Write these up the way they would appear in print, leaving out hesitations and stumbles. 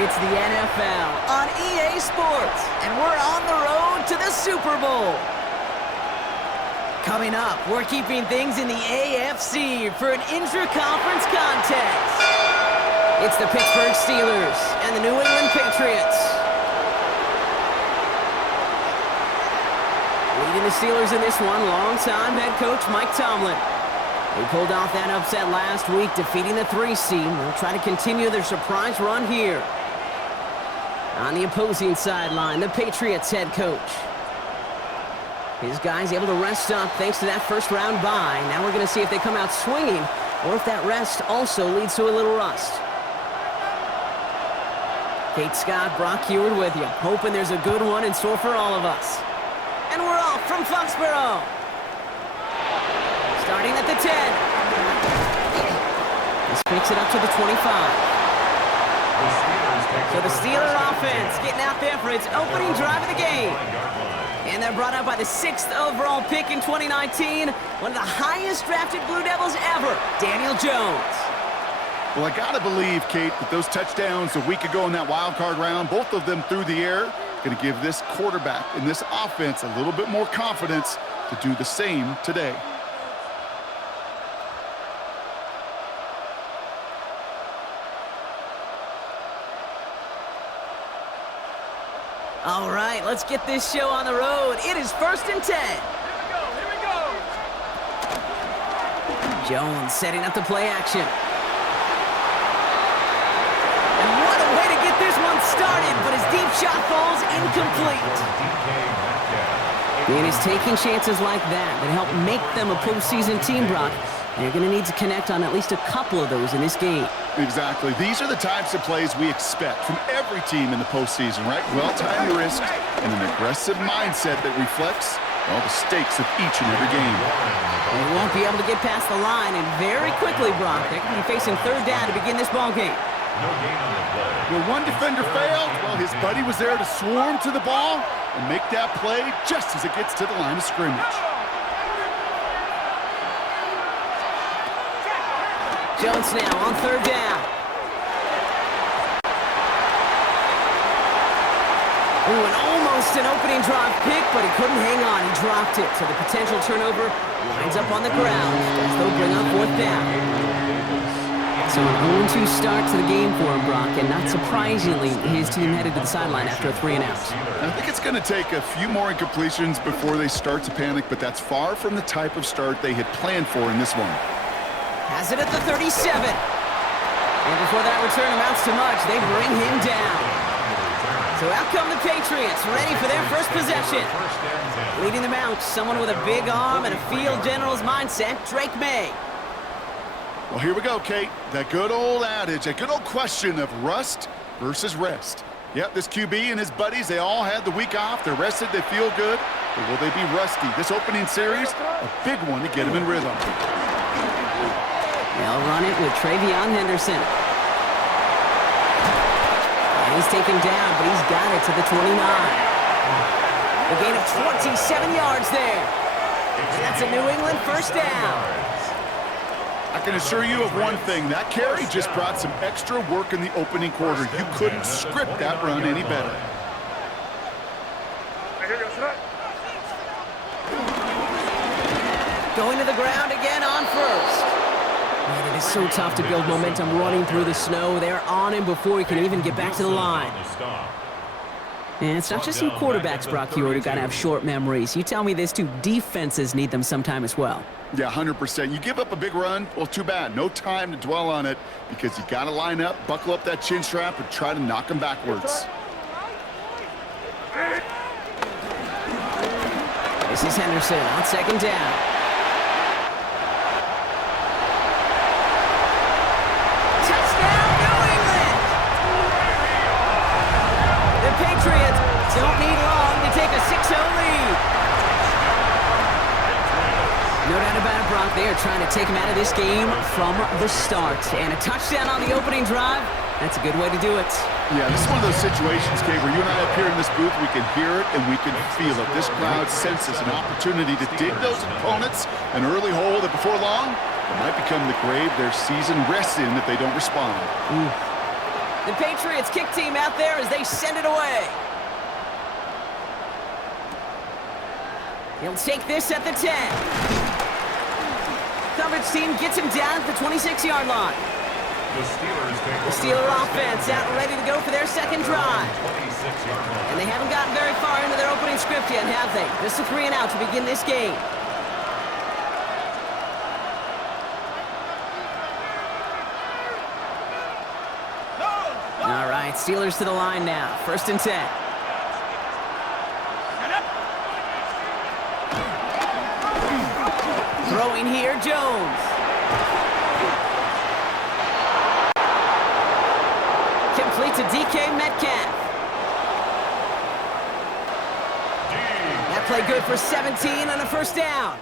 It's the NFL on EA Sports, and we're on the road to the Super Bowl. Coming up, we're keeping things in the AFC for an intra-conference contest. It's the Pittsburgh Steelers and the New England Patriots. Leading the Steelers in this one, longtime head coach Mike Tomlin. They pulled off that upset last week, defeating the 3 seed. They'll try to continue their surprise run here. On the opposing sideline, the Patriots head coach. His guys able to rest up thanks to that first-round bye. Now we're going to see if they come out swinging or if that rest also leads to a little rust. Kate Scott, Brock Heward with you, hoping there's a good one in store for all of us. And we're off from Foxborough. Starting at the 10. This picks it up to the 25. So the Steeler offense getting out there for its opening drive of the game. And they're brought up by the 6th overall pick in 2019. One of the highest drafted Blue Devils ever, Daniel Jones. Well, I got to believe, Kate, that those touchdowns a week ago in that wild card round, both of them through the air, going to give this quarterback and this offense a little bit more confidence to do the same today. All right, let's get this show on the road. It is 1st and 10. Here we go. Jones setting up the play action. And what a way to get this one started, but his deep shot falls incomplete. And he's taking chances like that help make them a postseason team, Brock. They're going to need to connect on at least a couple of those in this game. Exactly. These are the types of plays we expect from every team in the postseason, right? Well-timed risks and an aggressive mindset that reflects all the stakes of each and every game. They won't be able to get past the line, and very quickly, Brock, they're going to be facing 3rd down to begin this ball game. Where one defender failed, well, his buddy was there to swarm to the ball and make that play just as it gets to the line of scrimmage. Jones now on 3rd down. Ooh, and almost an opening drive pick, but he couldn't hang on. He dropped it, so the potential turnover lines up on the ground as they'll bring up 4th down. So an 0-2 start to the game for him, Brock, and not surprisingly, his team headed to the sideline after a 3-and-out. I think it's going to take a few more incompletions before they start to panic, but that's far from the type of start they had planned for in this one. Has it at the 37. And before that return amounts to much, they bring him down. So out come the Patriots, ready for their first possession. Leading them out, someone with a big arm and a field general's mindset, Drake May. Well, here we go, Kate. That good old adage, that good old question of rust versus rest. Yep, this QB and his buddies, they all had the week off. They're rested, they feel good. But will they be rusty? This opening series, a big one to get them in rhythm. They'll run it with Travion Henderson. And he's taken down, but he's got it to the 29. A gain of 27 yards there. And that's a New England 1st down. I can assure you of one thing. That carry just brought some extra work in the opening quarter. You couldn't script that run any better. Going to the ground again on 1st. Man, it is so tough to build momentum running through the snow. They're on him before he can even get back to the line. And it's not just some quarterbacks, Brock Heward, who got to have short memories. You tell me this too, defenses need them sometime as well. Yeah, 100%. You give up a big run, well, too bad. No time to dwell on it because you got to line up, buckle up that chin strap, and try to knock them backwards. This is Henderson on 2nd down. Patriots don't need long to take a 6-0 lead. No doubt about it, Brock. They are trying to take him out of this game from the start. And a touchdown on the opening drive, that's a good way to do it. Yeah, this is one of those situations, Kate, where you and I up here in this booth, we can hear it and we can feel it. This crowd senses an opportunity to dig those opponents an early hole that before long it might become the grave their season rests in if they don't respond. Ooh. The Patriots kick team out there as they send it away. He'll take this at the 10. Coverage team gets him down at the 26-yard line. The Steeler offense out and ready to go for their second drive. And they haven't gotten very far into their opening script yet, have they? Just a 3 and out to begin this game. All right, Steelers to the line now. 1st and 10. Throwing here, Jones. Complete to DK Metcalf. That play good for 17 on a 1st down.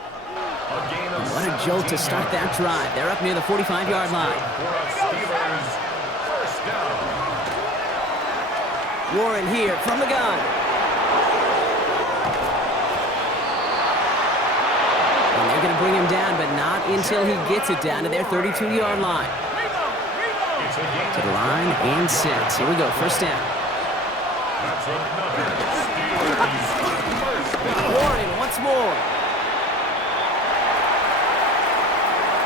What a jolt to start that drive. They're up near the 45-yard line. Warren here from the gun. And they're going to bring him down, but not until he gets it down to their 32-yard line. To the line and sets. Here we go, 1st down. Warren once more.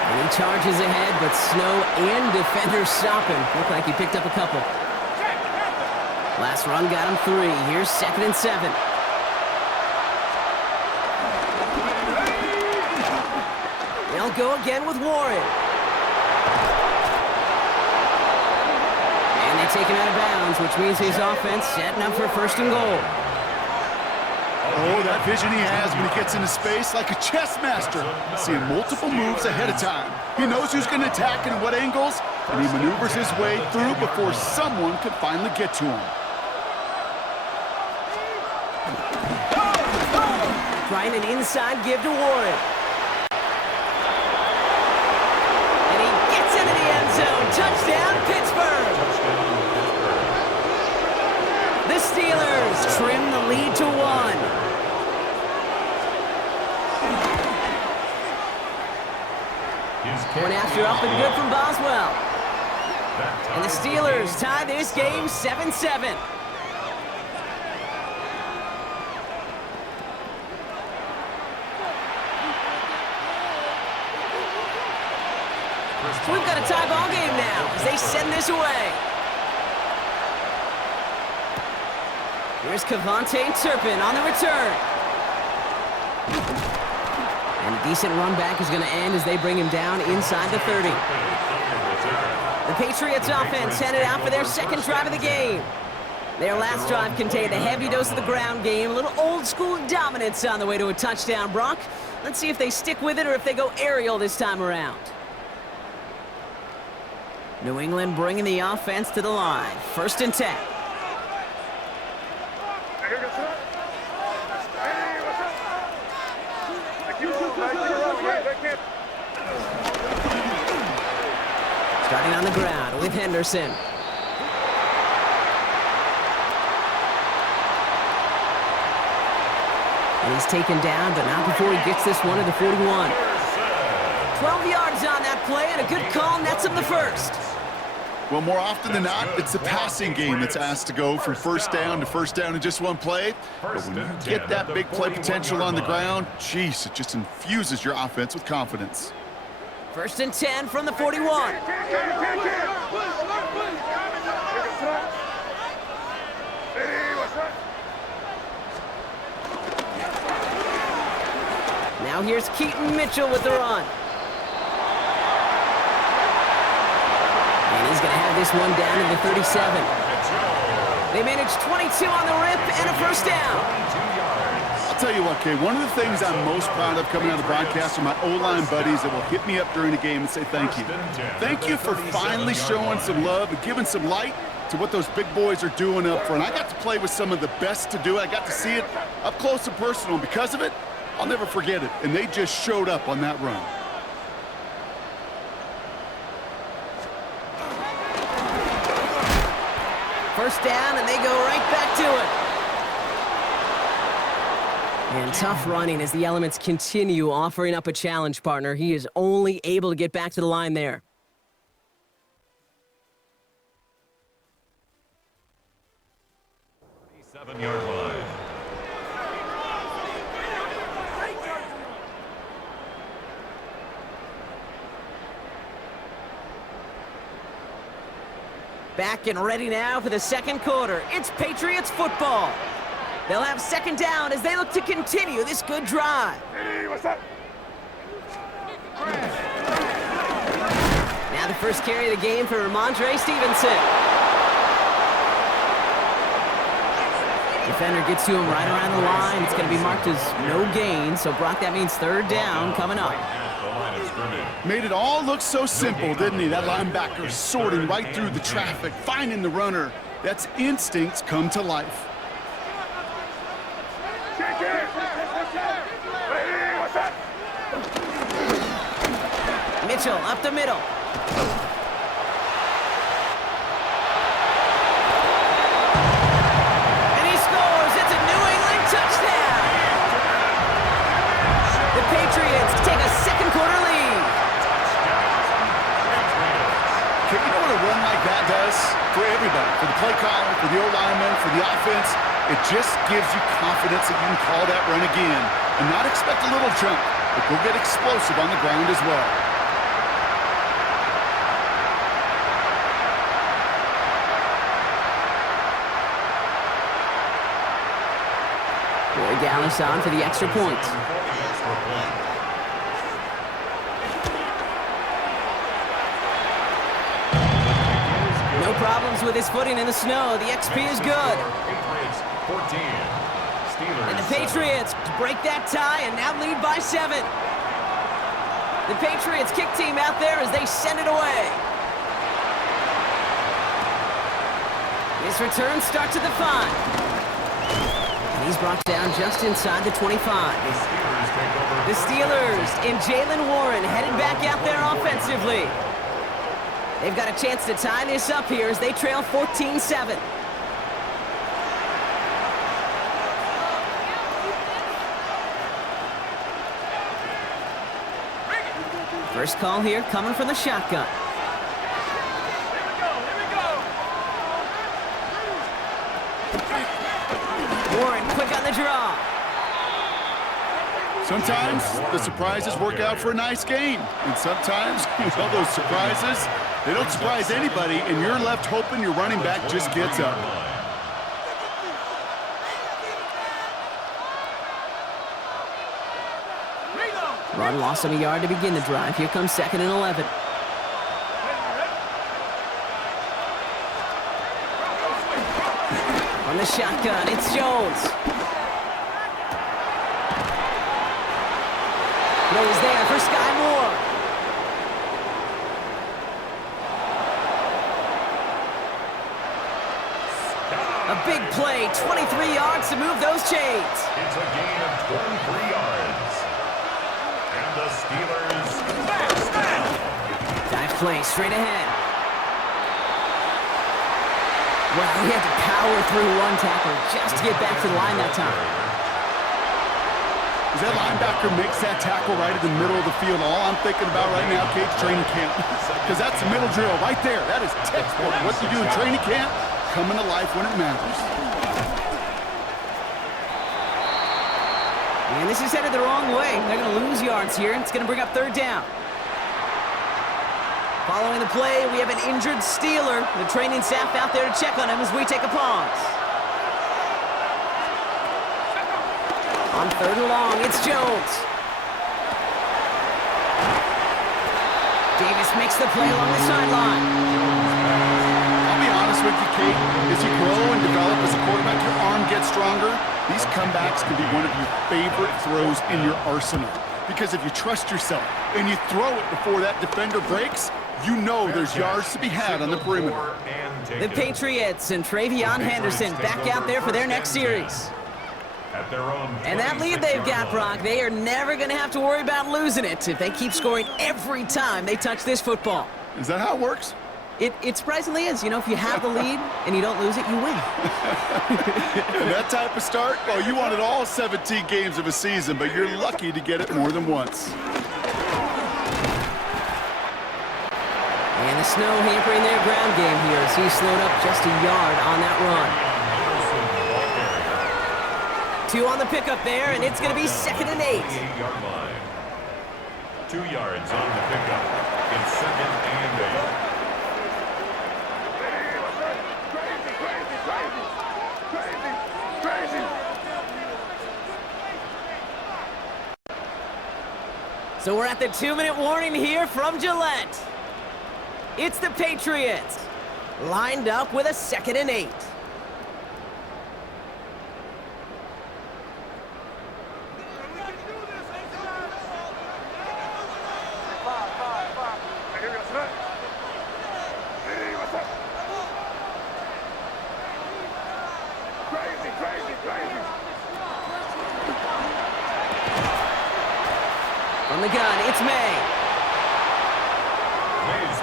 And he charges ahead, but Snow and defenders stop him. Looked like he picked up a couple. Last run got him 3. Here's 2nd and 7. They'll go again with Warren. And they take him out of bounds, which means his offense setting up for 1st and goal. Oh, that vision he has when he gets into space like a chess master, seeing multiple moves ahead of time. He knows who's going to attack and what angles, and he maneuvers his way through before someone can finally get to him. Trying an inside give to Warren. And he gets into the end zone. Touchdown, Pittsburgh. The Steelers trim the lead to 1. One after up and good from Boswell. And the Steelers tie this game 7-7. We've got a tie ball game now as they send this away. Here's Kevontae Turpin on the return. And a decent run back is going to end as they bring him down inside the 30. The Patriots offense headed out for their second drive of the game. Their last drive contained a heavy dose of the ground game, a little old-school dominance on the way to a touchdown, Brock. Let's see if they stick with it or if they go aerial this time around. New England bringing the offense to the line. 1st and 10. Starting on the ground with Henderson. And he's taken down, but not before he gets this one to the 41. 12 yards on that play, and a good call nets him the 1st. Well, more often than not, it's the passing game that's asked to go from 1st down to 1st down in just one play. But when you get that big play potential on the ground, geez, it just infuses your offense with confidence. 1st and 10 from the 41. Now here's Keaton Mitchell with the run. And he's going to have this one down to the 37. They managed 22 on the rip and a 1st down. I'll tell you what, Kay, one of the things I'm most proud of coming out of the broadcast are my O-line buddies that will hit me up during the game and say thank you. Thank you for finally showing some love and giving some light to what those big boys are doing up front. I got to play with some of the best to do it. I got to see it up close and personal. And because of it, I'll never forget it. And they just showed up on that run. First down, and they go right back to it. And tough running as the elements continue offering up a challenge, partner. He is only able to get back to the line there. 7-yard line. Back and ready now for the second quarter. It's Patriots football. They'll have second down as they look to continue this good drive. Hey, what's up? Now the first carry of the game for Ramondre Stevenson. Defender gets to him right around the line. It's going to be marked as no gain. So, Brock, that means third down coming up. Made it all look so simple, didn't he? That linebacker sorting right through the traffic, finding the runner. That's instincts come to life. Hey, what's up? Mitchell up the middle. And he scores. It's a New England touchdown. The Patriots take a second quarter lead. You know what a run like that does for everybody, for the play caller, for the O-lineman, for the offense? It just gives you confidence that you can call that run again and not expect a little jump, but go get explosive on the ground as well. Roy Gallis on for the extra point. No problems with his footing in the snow. The XP is good. Patriots 14. Steelers. And the Patriots break that tie and now lead by 7. The Patriots kick team out there as they send it away. His return starts at the 5. And he's brought down just inside the 25. The Steelers and Jalen Warren headed back out there offensively. They've got a chance to tie this up here as they trail 14-7. First call here coming from the shotgun. Here we go. Warren quick on the draw. Sometimes the surprises work out for a nice game, and sometimes, well, those surprises, they don't surprise anybody, and you're left hoping your running back just gets up. Run loss of a yard to begin the drive. Here comes 2nd and 11. On the shotgun, it's Jones. Goes there for Sky Moore. A big play, 23 yards to move those chains. It's a gain of 23 yards. And the Steelers first down. Dive play straight ahead. Well, he had to power through one tackle just to get back to the line that time. As that linebacker makes that tackle right in the middle of the field, all I'm thinking about right now, Kate, training camp. Because that's the middle drill right there. That is textbook. What you do in training camp, coming to life when it matters. And this is headed the wrong way. They're going to lose yards here. It's going to bring up third down. Following the play, we have an injured Steeler. The training staff out there to check on him as we take a pause. On 3rd and long, it's Jones. Davis makes the play along the sideline. I'll be honest with you, Kate. As you grow and develop as a quarterback, your arm gets stronger. These comebacks can be one of your favorite throws in your arsenal. Because if you trust yourself and you throw it before that defender breaks, you know there's yards to be had on the perimeter. The Patriots and Travion Henderson back out there for their next series. At their own And that lead they've got, Brock, they are never going to have to worry about losing it if they keep scoring every time they touch this football. Is that how it works? It surprisingly is. You know, if you have the lead and you don't lose it, you win. And that type of start, well, you wanted all 17 games of a season, but you're lucky to get it more than once. And the snow hampering their ground game here as he slowed up just a yard on that run. 2 on the pickup there, and it's going to be 2nd and 8. 8-yard line. 2 yards on the pickup. It's 2nd and 8. So we're at the 2-minute warning here from Gillette. It's the Patriots, lined up with a 2nd and 8. From the gun, it's May.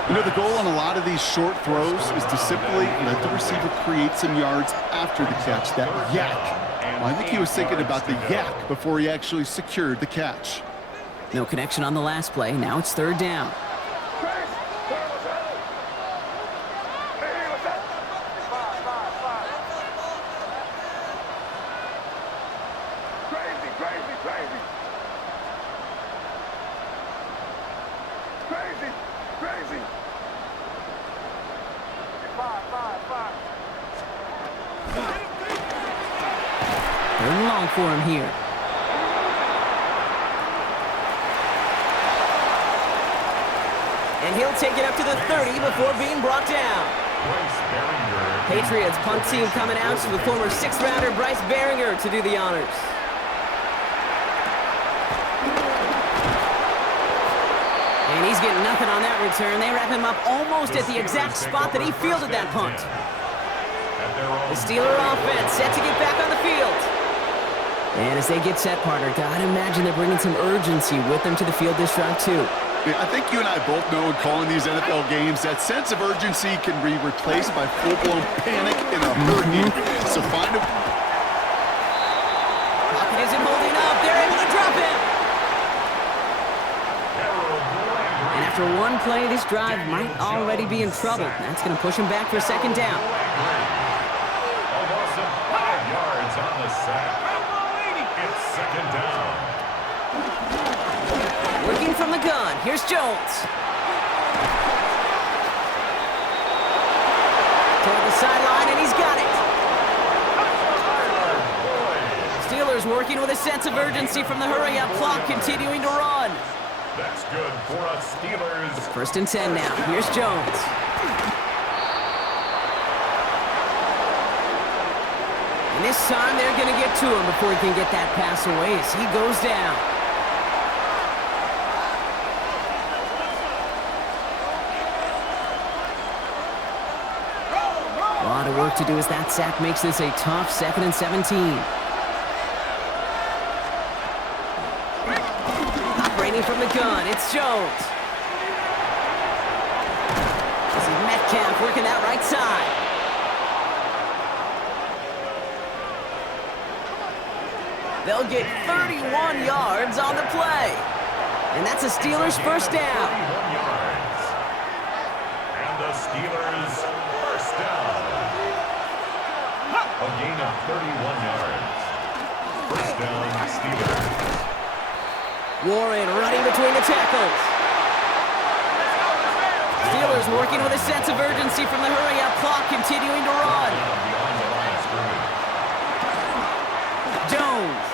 You know, the goal on a lot of these short throws is to simply let the receiver create some yards after the catch, that yak. Well, I think he was thinking about the yak before he actually secured the catch. No connection on the last play. Now it's 3rd down. They're long for him here. And he'll take it up to the 30 before being brought down. Patriots punt team coming out to the former 6th-rounder Bryce Baringer to do the honors. And he's getting nothing on that return. They wrap him up almost at the exact spot that he fielded that punt. The Steeler offense set to get back on the field. And as they get set, partner, gotta imagine they're bringing some urgency with them to the field this drive, too. Yeah, I think you and I both know in calling these NFL games that sense of urgency can be replaced by full-blown panic in a hurricane. So find a... Pocket isn't holding up. They're able to drop him. And after one play, this drive might already be in trouble. That's going to push him back for 2nd down. Almost 5 yards on the sack. It's 2nd down. Working from the gun. Here's Jones. Toward the sideline, and he's got it. Steelers working with a sense of urgency from the hurry-up clock, continuing to run. That's good for us Steelers. 1st and 10 now. Here's Jones. And this time they're going to get to him before he can get that pass away as he goes down. A lot of work to do as that sack makes this a tough 2nd and 17. Operating from the gun, it's Jones. This is Metcalf working that right side. They'll get 31 yards on the play. And that's a Steelers 1st down. 31 yards. And the Steelers 1st down. A gain of 31 yards. 1st down, Steelers. Warren running between the tackles. Steelers working with a sense of urgency from the hurry-up clock, continuing to run. Beyond the line of scrimmage. Jones.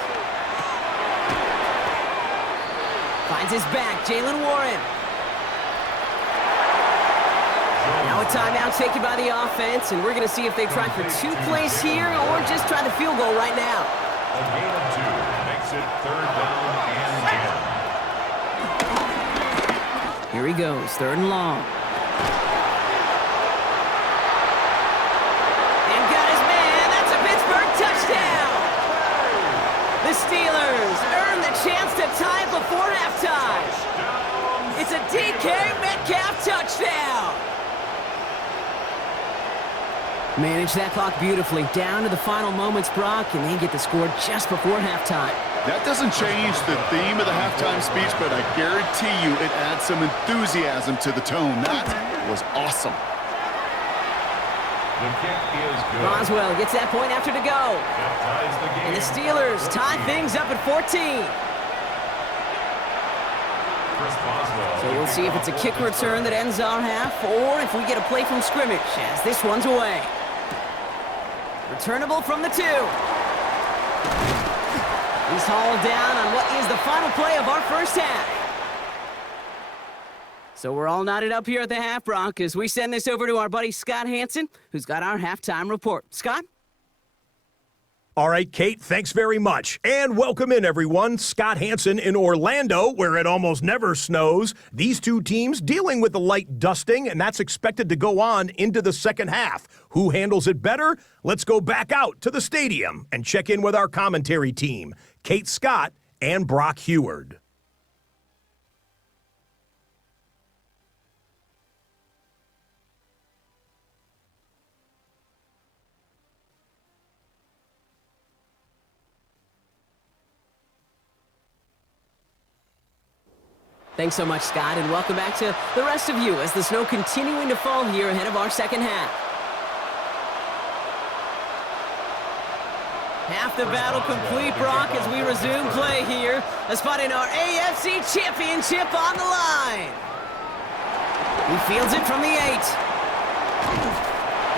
Finds his back, Jalen Warren. Now a timeout taken by the offense, and we're going to see if they try for 2 plays here or just try the field goal right now. A gain of 2 makes it 3rd down and 10. Here he goes, 3rd and long. And got his man. That's a Pittsburgh touchdown. The Steelers earn the chance to tie it before halftime. It's a DK Metcalf touchdown. Manage that clock beautifully. Down to the final moments, Brock, and they get the score just before halftime. That doesn't change the theme of the halftime speech, but I guarantee you it adds some enthusiasm to the tone. That was awesome. The kick is good. Boswell gets that point after to go. That ties the game. And And the Steelers tie things up at 14. So we'll see if it's a kick return that ends our half, or if we get a play from scrimmage, as this one's away. Returnable from the 2. He's hauled down on what is the final play of our first half. So we're all knotted up here at the half, Brock, as we send this over to our buddy Scott Hansen, who's got our halftime report. Scott? All right, Kate, thanks very much. And welcome in, everyone. Scott Hansen in Orlando, where it almost never snows. These two teams dealing with the light dusting, and that's expected to go on into the second half. Who handles it better? Let's go back out to the stadium and check in with our commentary team, Kate Scott and Brock Heward. Thanks so much, Scott, and welcome back to the rest of you as the snow continuing to fall here ahead of our second half. Half the battle complete, Brock, as we resume play here. A spot in our AFC Championship on the line. He fields it from the 8.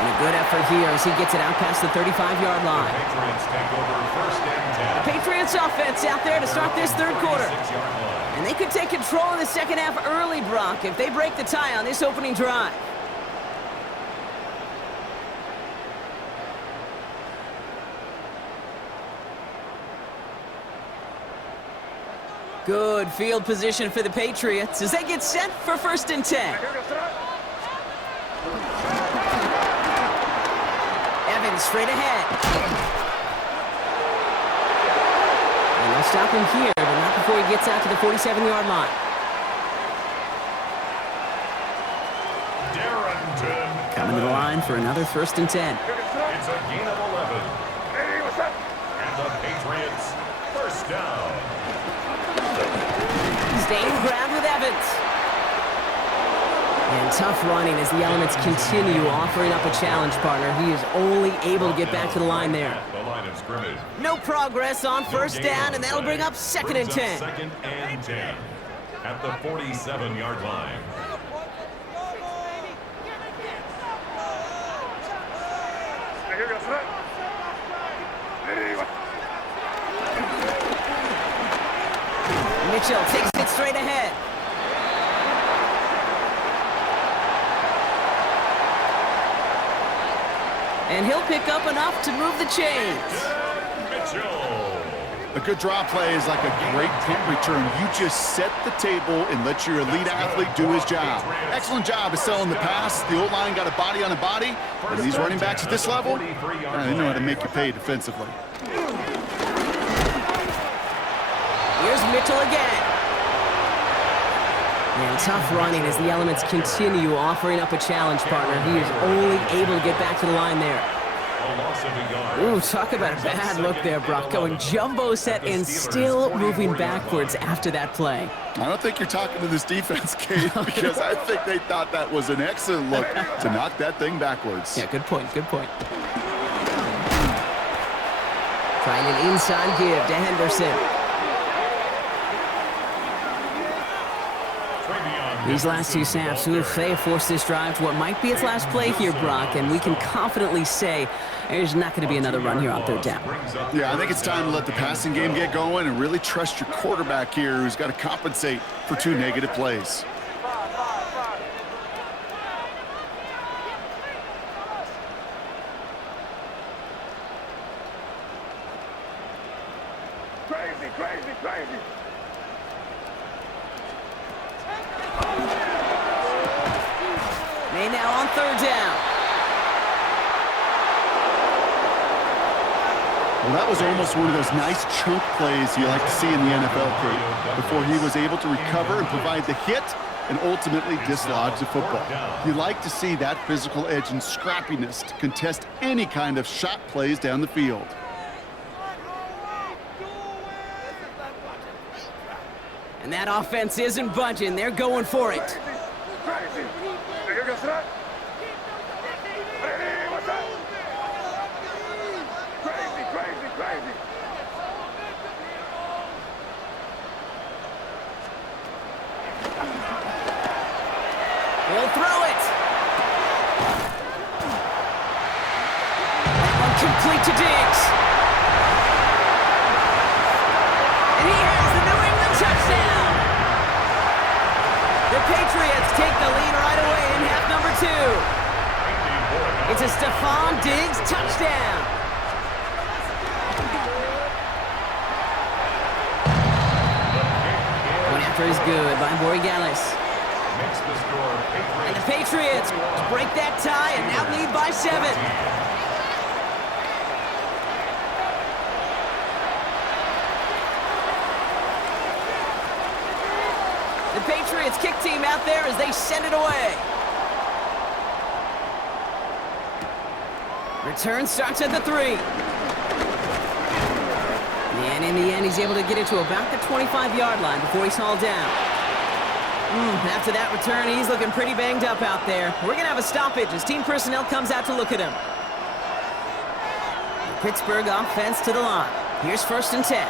And a good effort here as he gets it out past the 35-yard line. Patriots take over first and 10. The Patriots offense out there to start this third quarter. And they could take control of the second half early, Brock, if they break the tie on this opening drive. Good field position for the Patriots as they get set for first and 10. Evans straight ahead. And they'll stop him here, but not before he gets out to the 47-yard line. Coming to the line for another first and 10. It's a gain of 11. And the Patriots first down. Staying ground with Evans. And tough running as the elements continue offering up a challenge, partner. He is only able to get back to the line there. No progress on first down, and that'll bring up second and 10. Second and 10 at the 47-yard line. Mitchell takes it straight ahead. And he'll pick up enough to move the chains. A good draw play is like a great punt return. You just set the table and let your elite athlete do his job. Excellent job of selling the pass. The old line got a body on a body. And these running backs at this level, they know how to make you pay defensively. Here's Mitchell again. And tough running as the elements continue offering up a challenge, partner. He is only able to get back to the line there. Ooh, talk about a bad look there, Brock. Going jumbo set and still moving backwards after that play. I don't think you're talking to this defense, Kate, because I think they thought that was an excellent look to knock that thing backwards. Yeah, good point, good point. Trying an inside give to Henderson. These last two snaps, they have forced this drive to what might be its last play here, Brock, and we can confidently say there's not going to be another run here on third down. Yeah, I think it's time to let the passing game get going and really trust your quarterback here, who's got to compensate for 2 negative plays. Crazy. May now on third down. Well, that was almost one of those nice chunk plays you like to see in the NFL, Kate, before he was able to recover and provide the hit and ultimately dislodge the football. You like to see that physical edge and scrappiness to contest any kind of shot plays down the field. And that offense isn't budging. They're going for it. complete to Diggs. And he has the New England touchdown. The Patriots take the lead right away in half number 2. It's a Stephon Diggs touchdown. One after is good by Borregales. And the Patriots break that tie and now lead by 7. The Patriots kick team out there as they send it away. Return starts at the 3. And in the end, he's able to get it to about the 25-yard line before he's hauled down. After that return, he's looking pretty banged up out there. We're going to have a stoppage as team personnel comes out to look at him. The Pittsburgh offense to the line. Here's 1st and 10.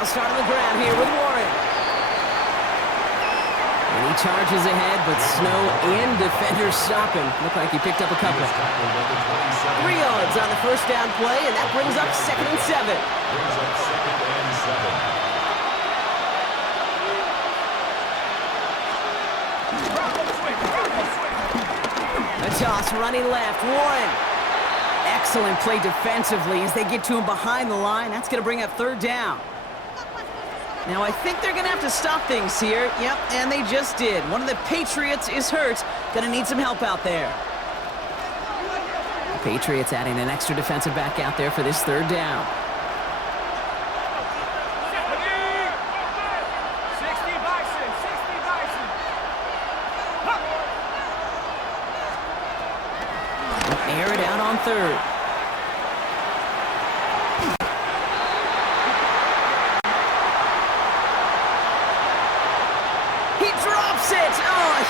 They'll start on the ground here with Warren. And he charges ahead, but Snow and defenders stop him. Look like he picked up a couple. 3 yards on the first down play, and that brings up 2nd and 7. A toss running left. Warren. Excellent play defensively as they get to him behind the line. That's going to bring up 3rd down. Now, I think they're going to have to stop things here. Yep, and they just did. One of the Patriots is hurt. Going to need some help out there. The Patriots adding an extra defensive back out there for this 3rd down. Air it out on 3rd.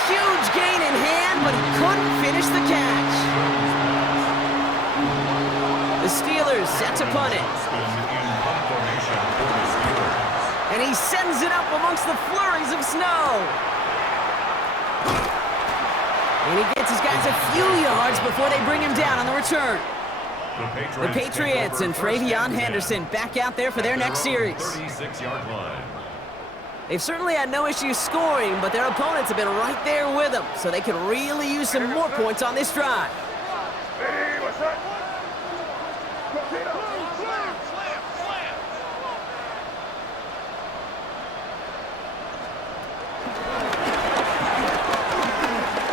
Huge gain in hand, but he couldn't finish the catch. The Steelers set to punt it. And he sends it up amongst the flurries of snow. And he gets his guys a few yards before they bring him down on the return. The Patriots and Travion Henderson back out there for their next series. 36-yard line. They've certainly had no issues scoring, but their opponents have been right there with them, so they could really use some more points on this drive.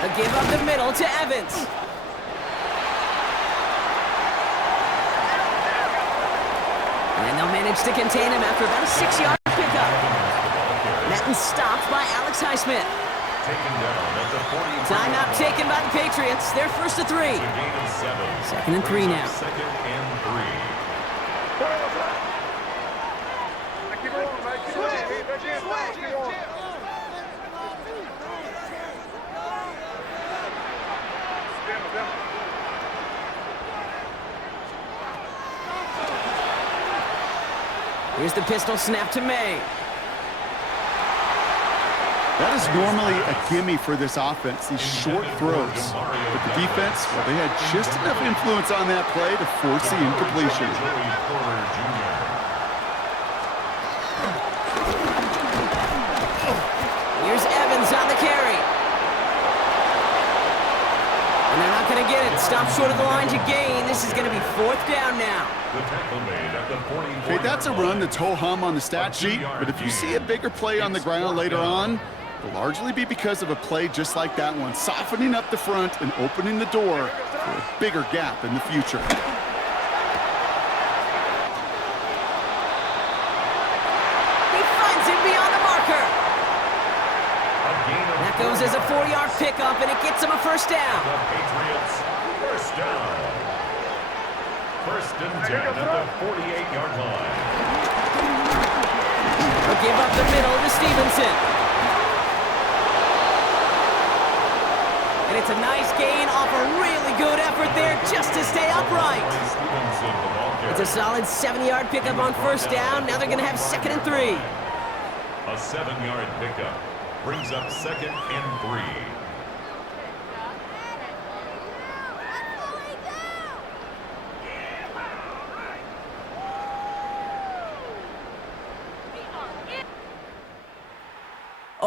A give up the middle to Evans. And they'll manage to contain him after about a 6-yard pickup. Madden stopped by Alex Highsmith. Timeout taken by the Patriots. They're 1st and 3. 2nd and 3 now. 2nd and 3. Here's the pistol snap to May. That is normally a gimme for this offense, these short throws. But the defense, well, they had just enough influence on that play to force the incompletion. Here's Evans on the carry. And they're not going to get it. Stop short of the line to gain. This is going to be 4th down now. Okay, that's a run that's ho-hum on the stat sheet, but if you see a bigger play on the ground later on, it'll largely be because of a play just like that one, softening up the front and opening the door for a bigger gap in the future. He finds him beyond the marker. That goes as a 4-yard pickup, and it gets him a 1st down. The Patriots, 1st down. 1st and 10 at the 48-yard line. A give up the middle to Stevenson. And it's a nice gain off a really good effort there just to stay upright. It's a solid 7-yard pickup on 1st down. Now they're going to have 2nd and 3. A 7-yard pickup brings up 2nd and 3.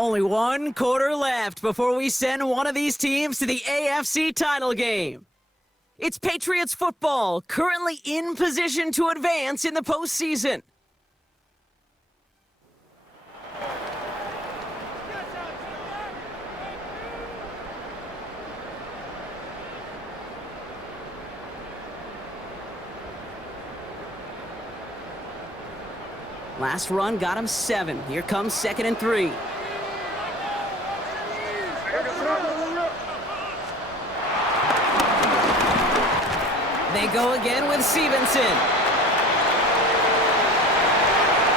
Only one quarter left before we send one of these teams to the AFC title game. It's Patriots football, currently in position to advance in the postseason. Last run got him 7. Here comes 2nd and 3. They go again with Stevenson.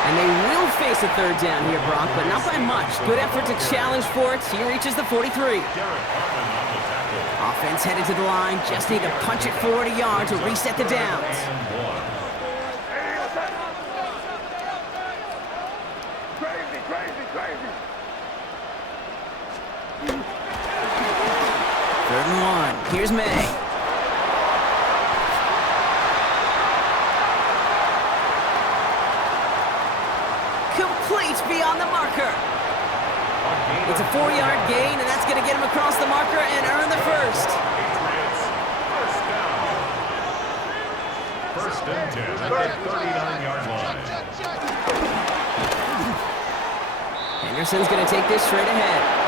And they will face a 3rd down here, Brock, but not by much. Good effort to challenge for it. He reaches the 43. Offense headed to the line. Just need to punch it forward a yard to reset the downs. Third and 1. Here's May. Complete beyond the marker. It's a 4-yard gain, and that's going to get him across the marker and earn the first. First and 10 at the 39-yard line. Henderson's going to take this straight ahead.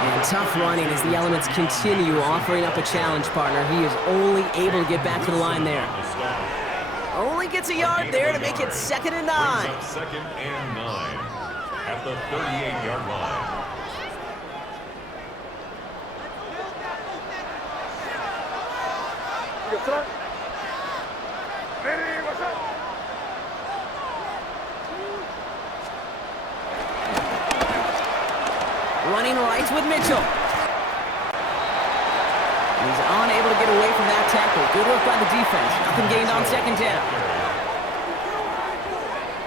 And tough running as the elements continue offering up a challenge partner. He is only able to get back to the line there. Only gets a yard there to make it 2nd and 9. 2nd and 9 at the 38-yard line. Running right with Mitchell. He's unable to get away from that tackle. Good work by the defense. Nothing gained on 2nd down.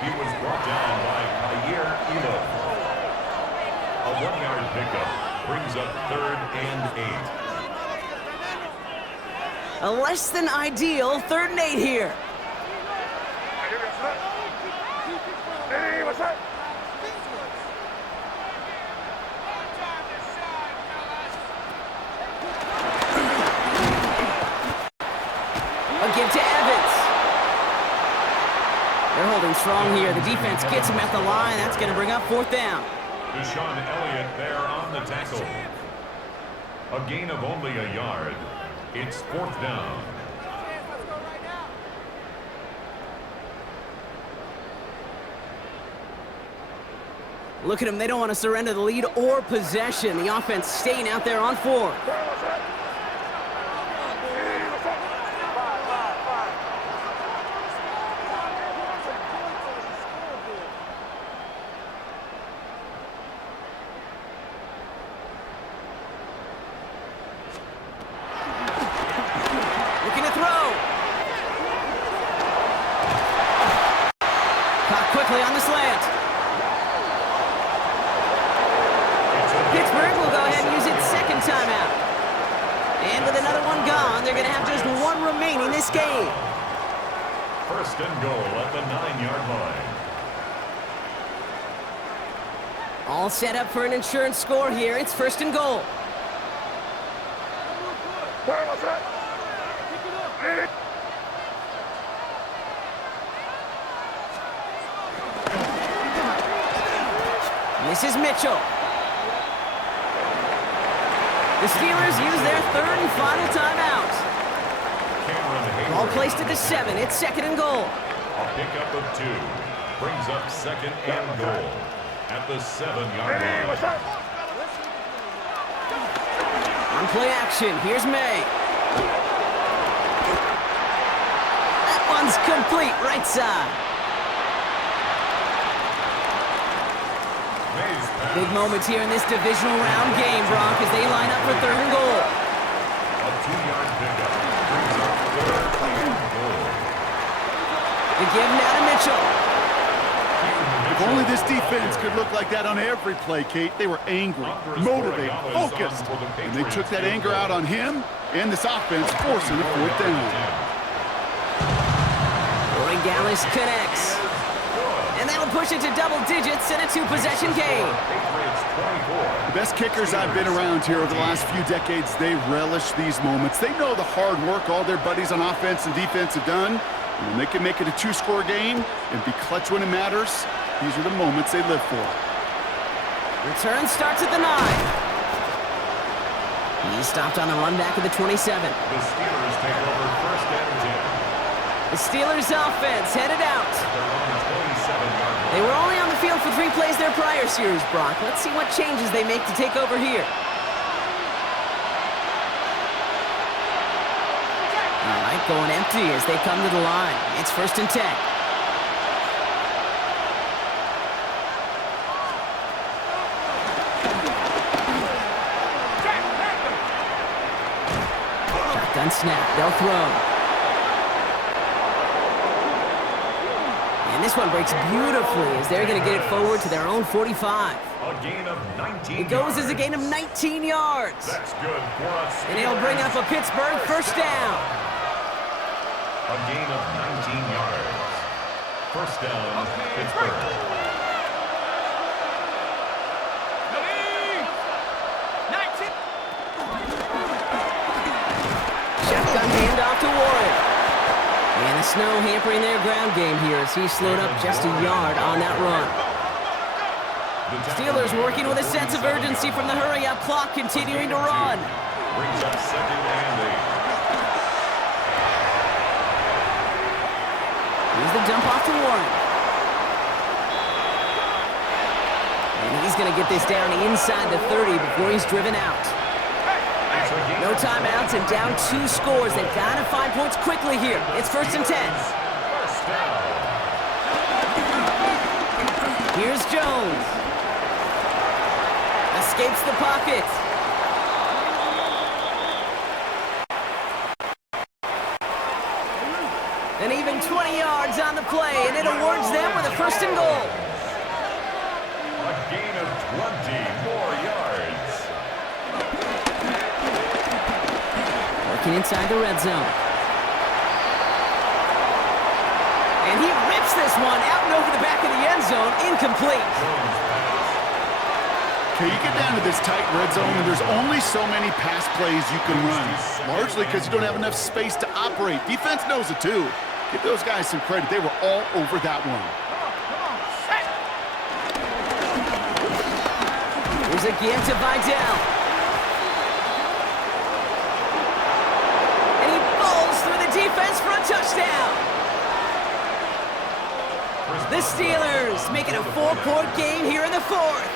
He was brought down by Kair Elo. A 1-yard pickup brings up 3rd and 8. A less than ideal 3rd and 8 here. Give to Evans. They're holding strong here. The defense gets him at the line. That's going to bring up 4th down. Deshaun Elliott there on the tackle. A gain of only a yard. It's 4th down. Look at them. They don't want to surrender the lead or possession. The offense staying out there on 4. Quickly on the slant. Pittsburgh will go ahead and use its 2nd timeout. And with another one gone, they're going to have just 1 remaining this game. First and goal at the 9-yard line. All set up for an insurance score here. It's 1st and goal. This is Mitchell. The Steelers use their 3rd and final timeout. Ball placed at the 7. It's 2nd and goal. A pickup of 2 brings up 2nd and goal at the 7-yard line. On play action, here's May. That one's complete, right side. Big moments here in this divisional round game, Brock, as they line up for 3rd and goal. A 2-yard pickup brings up 3rd and goal. The give now to Mitchell. If only this defense could look like that on every play, Kate. They were angry, motivated, focused. And they took that anger out on him and this offense, forcing a 4th down. Roy Dallas connects. And that'll push it to double digits in a two-possession game. Patriots 24. The best kickers I've been around here over the last few decades, they relish these moments. They know the hard work all their buddies on offense and defense have done. And when they can make it a two-score game and be clutch when it matters, these are the moments they live for. Return starts at the 9. He's stopped on the run back of the 27. The Steelers take over first and 10. The Steelers offense headed out. They're on the 27-yard line. They were only on the field for 3 plays their prior series, Brock. Let's see what changes they make to take over here. All right, going empty as they come to the line. It's first and 10. Shotgun snap. They'll throw. And this one breaks beautifully as they're going to get it forward to their own 45. A gain of 19 It goes as a yards. gain of 19 yards. That's good for us. And it'll bring up a Pittsburgh first down. A gain of 19 yards. First down, Pittsburgh. Shotgun handoff to Warren. And the snow hampering their ground game here as he slowed up just a yard on that run. Steelers working with a sense of urgency from the hurry-up clock, continuing to run. Brings up second and 8. Here's the dump off to Warren. And he's going to get this down inside the 30 before he's driven out. No timeouts and down 2 scores. They've got to find points quickly here. It's first and 10. First down. Here's Jones. Escapes the pocket. And even 20 yards on the play, and it awards them with a first and goal. A gain of 20 more yards. Working inside the red zone. And he rips this one out and over the back of the end zone, incomplete. Okay, you get down to this tight red zone, and there's only so many pass plays you can run, largely because you don't have enough space to operate. Defense knows it, too. Give those guys some credit. They were all over that one. Here's a give to Vidal. And he falls through the defense for a touchdown. The Steelers making a 4-point game here in the 4th.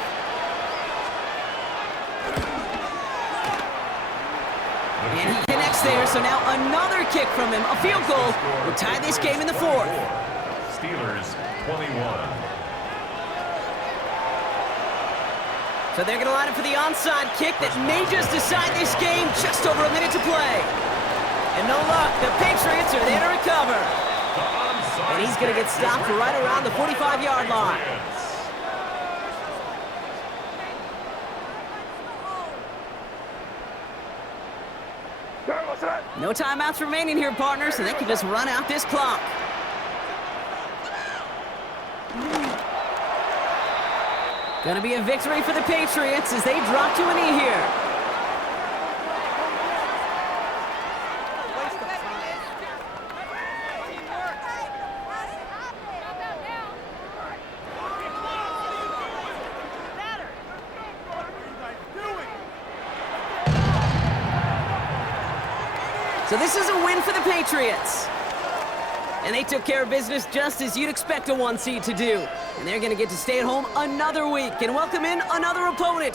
And he connects there, so now another kick from him. A field goal will tie this game in the 4th. Steelers 21. So they're going to line up for the onside kick that may just decide this game. Just over a minute to play. And no luck, the Patriots are there to recover. And he's going to get stopped right around the 45-yard line. No timeouts remaining here, partners, so they can just run out this clock. Gonna be a victory for the Patriots as they drop to a knee here. So this is a win for the Patriots. And they took care of business just as you'd expect a 1 seed to do. And they're going to get to stay at home another week and welcome in another opponent.